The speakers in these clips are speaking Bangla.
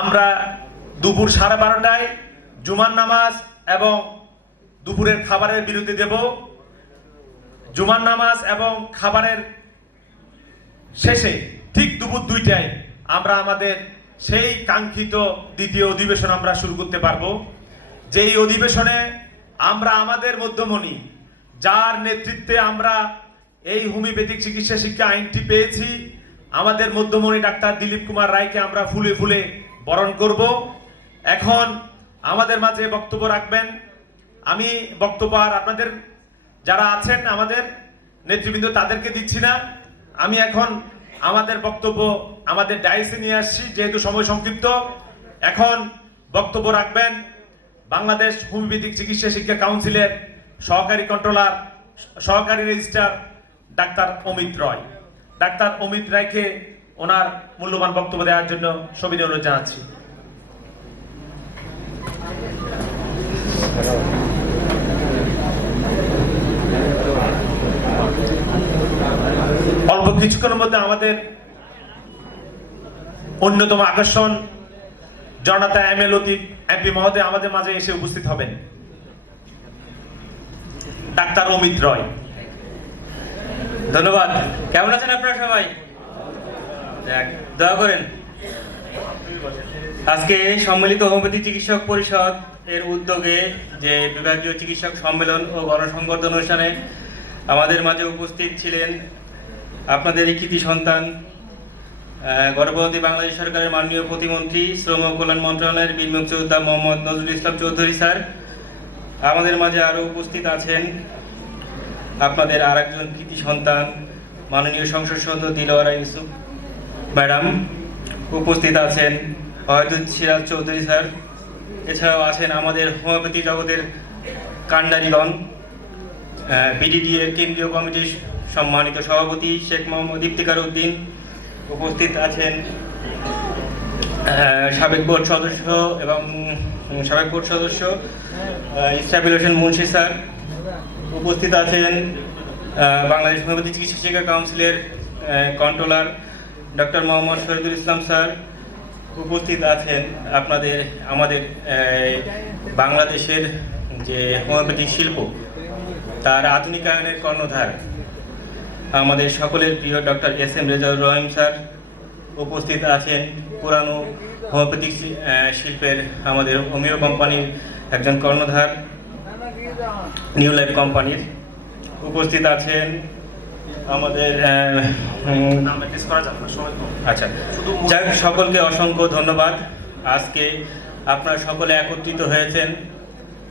আমরা দুপুর সাড়ে বারোটায় জুমার নামাজ এবং দুপুরের খাবারের বিরতি দেব। জুমার নামাজ এবং খাবারের শেষে ঠিক দুপুর দুইটায় আমরা আমাদের সেই কাঙ্ক্ষিত দ্বিতীয় অধিবেশন আমরা শুরু করতে পারব। যেই অধিবেশনে আমরা আমাদের মধ্যমণি, যার নেতৃত্বে আমরা এই হোমিওপ্যাথিক চিকিৎসা শিক্ষা আইনটি পেয়েছি, আমাদের মধ্যমণি ডাক্তার দিলীপ কুমার রায়কে আমরা ফুলে ফুলে বরণ করব। এখন আমাদের মাঝে বক্তব্য রাখবেন। আমি বক্তব্য আর আপনাদের যারা আছেন, আমাদের নেতৃবৃন্দ তাদেরকে দিচ্ছি না। আমি এখন আমাদের বক্তব্য আমাদের ডাইসে নিয়ে আসছি, যেহেতু সময় সংক্ষিপ্ত। এখন বক্তব্য রাখবেন বাংলাদেশ হোমিওপ্যাথিক চিকিৎসা শিক্ষা কাউন্সিলের সহকারী কন্ট্রোলার, সহকারী registrar doctor Amit Roy. Doctor Amit রায়কে ওনার মূল্যবান বক্তব্য দেওয়ার জন্য সবিনয় অনুরোধ জানাচ্ছি। অল্প কিছুক্ষণের মধ্যে আমাদের অন্যতম আকর্ষণ জনতা এম এল অতীত এমপি মহোদয় আমাদের মাঝে এসে উপস্থিত হবেন। ডাক্তার অমিত রয়। ধন্যবাদ। কেমন আছেন আপনারা সবাই? দোয়া করেন। আজকে সম্মিলিত হোমিওপ্যাথি চিকিৎসক পরিষদ এর উদ্যোগে যে বিভাগীয় চিকিৎসক সম্মেলন ও গণসংবর্ধন অনুষ্ঠানে আমাদের মাঝে উপস্থিত ছিলেন আপনাদের কৃতি সন্তান গর্ভবতী বাংলাদেশ সরকারের মাননীয় প্রতিমন্ত্রী, শ্রম ও কল্যাণ মন্ত্রণালয়ের বীর মুক্তিযোদ্ধা মোহাম্মদ নজরুল ইসলাম চৌধুরী স্যার। আমাদের মাঝে আরও উপস্থিত আছেন আপনাদের আর একজন কৃতি সন্তান, মাননীয় সংসদ সদস্য দিলওয়ারা ইউসুফ। ম্যাডাম, উপস্থিত আছেন হয়তো সিরাজ চৌধুরী স্যার। এছাড়াও আছেন আমাদের হোমিওপ্যাথি জগতের কান্ডারিগণ বিডিডি এর কেন্দ্রীয় কমিটির সম্মানিত সভাপতি শেখ মোহাম্মদ ইফতিকার উদ্দিন উপস্থিত আছেন। সাবেক বোর্ড সদস্য এবং সাবেক বোর্ড সদস্য ইসরাফিল হোসেন মুন্সি স্যার উপস্থিত আছেন। বাংলাদেশ হোমিওপ্যাথি চিকিৎসা শিক্ষা কাউন্সিলের controller doctor Mohammad Shahidul Islam sir উপস্থিত আছেন আপনাদের, আমাদের বাংলাদেশের যে হোমিওপ্যাথিক শিল্প, তার আধুনিকায়নের কর্ণধার আমাদের সকলের প্রিয় doctor S M Rezaur Rahim sir উপস্থিত আছেন। পুরানো হোমিওপ্যাথিক শিল্পের আমাদের হোমিও কোম্পানির একজন কর্ণধার, নিউ লাইফ কোম্পানির উপস্থিত আছেন। আমাদের। আচ্ছা। সকলকে অসংখ্য ধন্যবাদ। আজকে আপনারা সকলে একত্রিত হয়েছেন।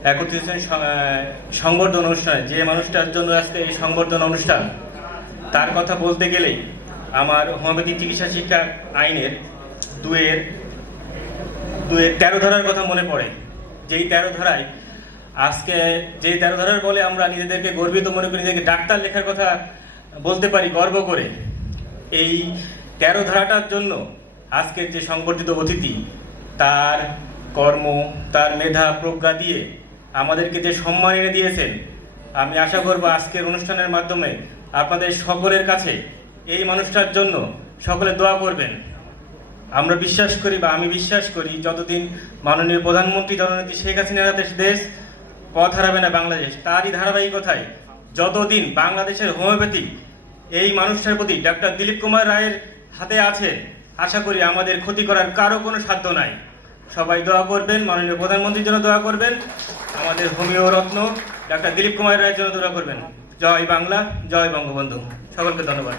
একত্রিত হয়েছেন সংবর্ধন অনুষ্ঠানে। যে মানুষটার জন্য আজকে এই সংবর্ধন অনুষ্ঠান, তার কথা বলতে গেলেই আমার হোমিওপ্যাথি চিকিৎসা শিক্ষা আইনের দুয়ের দুয়ের তেরো ধারার কথা মনে পড়ে। যেই তেরো ধারায় আজকে, যেই তেরো ধারার বলে আমরা নিজেদেরকে গর্বিত মনে করি, নিজেকে ডাক্তার লেখার কথা বলতে পারি গর্ব করে, এই তেরো ধারাটার জন্য আজকের যে সংবর্ধিত অতিথি, তার কর্ম, তার মেধা, প্রজ্ঞা দিয়ে আমাদেরকে যে সম্মান এনে দিয়েছেন, আমি আশা করব আজকের অনুষ্ঠানের মাধ্যমে আপনাদের সকলের কাছে এই মানুষটার জন্য সকলে দোয়া করবেন। আমরা বিশ্বাস করি বা আমি বিশ্বাস করি, যতদিন মাননীয় প্রধানমন্ত্রী জননেত্রী শেখ হাসিনার দেশ দেশ পথ হারাবে না বাংলাদেশ, তারই ধারাবাহিকতায় যতদিন বাংলাদেশের হোমিওপ্যাথি এই মানুষটার প্রতি ডাক্তার দিলীপ কুমার রায়ের হাতে আছে। আশা করি আমাদের ক্ষতি করার কারও কোনো সাধ্য নাই। সবাই দোয়া করবেন, মাননীয় প্রধানমন্ত্রীর জন্য দোয়া করবেন, আমাদের হোমিও রত্ন ডাক্তার দিলীপ কুমার রায়ের জন্য দোয়া করবেন। জয় বাংলা, জয় বঙ্গবন্ধু। সকলকে ধন্যবাদ।